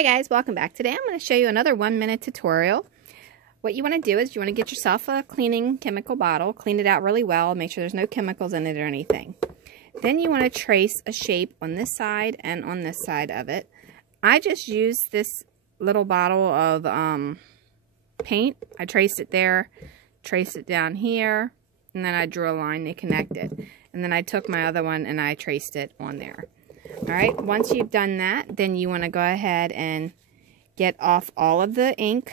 Hi guys, welcome back. Today I'm going to show you another 1-minute tutorial. What you want to do is you want to get yourself a cleaning chemical bottle, clean it out really well, make sure there's no chemicals in it or anything. Then you want to trace a shape on this side and on this side of it. I just used this little bottle of paint. I traced it there, traced it down here, and then I drew a line that connected. And then I took my other one and I traced it on there. Alright, once you've done that, then you want to go ahead and get off all of the ink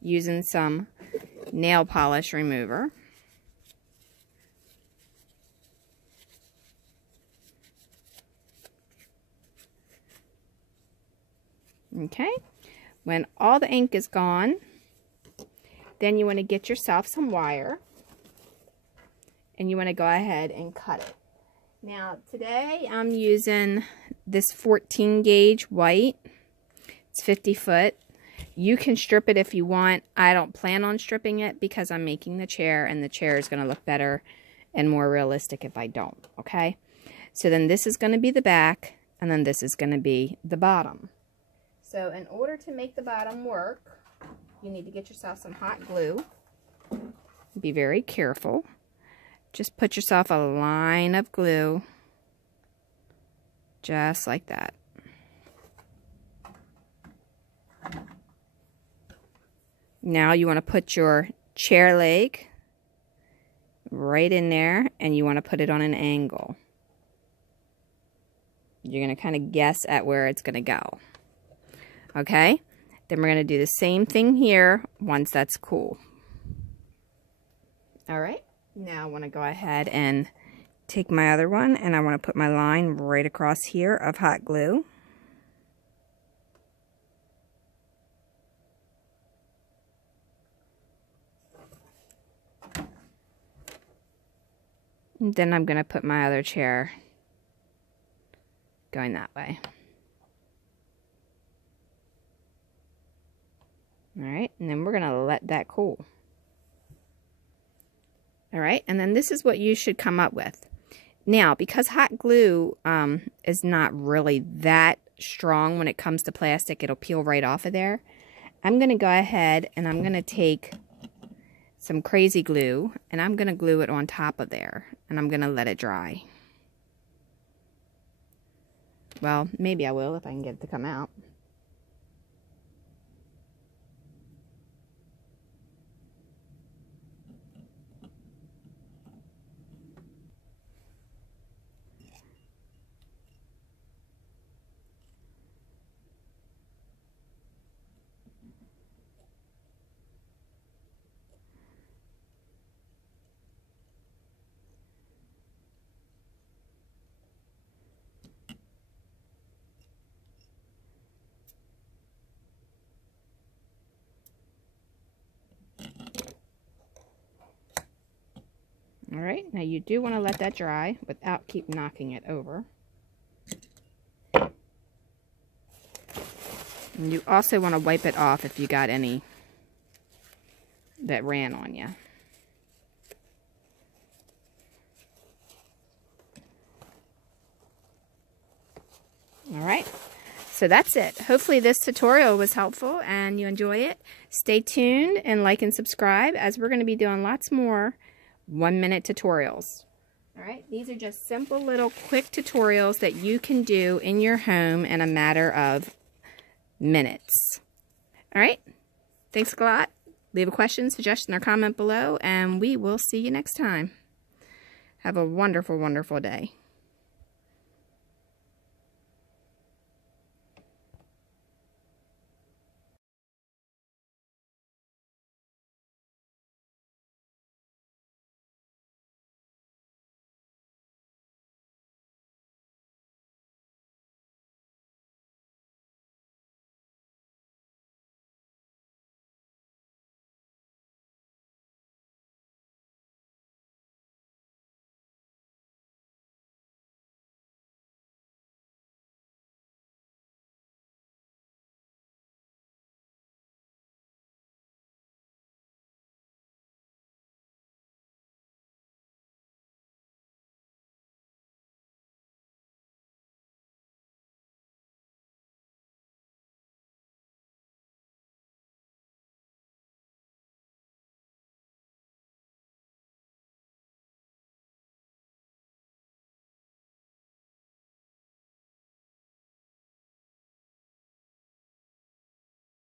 using some nail polish remover. Okay, when all the ink is gone, then you want to get yourself some wire and you want to go ahead and cut it. Now, today I'm using this 14 gauge white. It's 50 foot. You can strip it if you want. I don't plan on stripping it because I'm making the chair, and the chair is going to look better and more realistic if I don't, okay? So then this is going to be the back, and then this is going to be the bottom. So in order to make the bottom work, you need to get yourself some hot glue. Be very careful. Just put yourself a line of glue, just like that. Now you want to put your chair leg right in there, and you want to put it on an angle. You're going to kind of guess at where it's going to go. Okay? Then we're going to do the same thing here once that's cool. Alright? Now I want to go ahead and take my other one, and I want to put my line right across here of hot glue. And then I'm going to put my other chair going that way. Alright, and then we're going to let that cool. Alright, and then this is what you should come up with. Now, because hot glue is not really that strong when it comes to plastic, it'll peel right off of there. I'm going to go ahead and I'm going to take some crazy glue and I'm going to glue it on top of there. And I'm going to let it dry. Well, maybe I will if I can get it to come out. Alright, now you do want to let that dry without keep knocking it over. And you also want to wipe it off if you got any that ran on you. Alright, so that's it. Hopefully this tutorial was helpful and you enjoy it. Stay tuned and like and subscribe, as we're going to be doing lots more 1-minute tutorials. Alright, these are just simple little quick tutorials that you can do in your home in a matter of minutes. Alright, thanks a lot. Leave a question, suggestion, or comment below, and we will see you next time. Have a wonderful, wonderful day.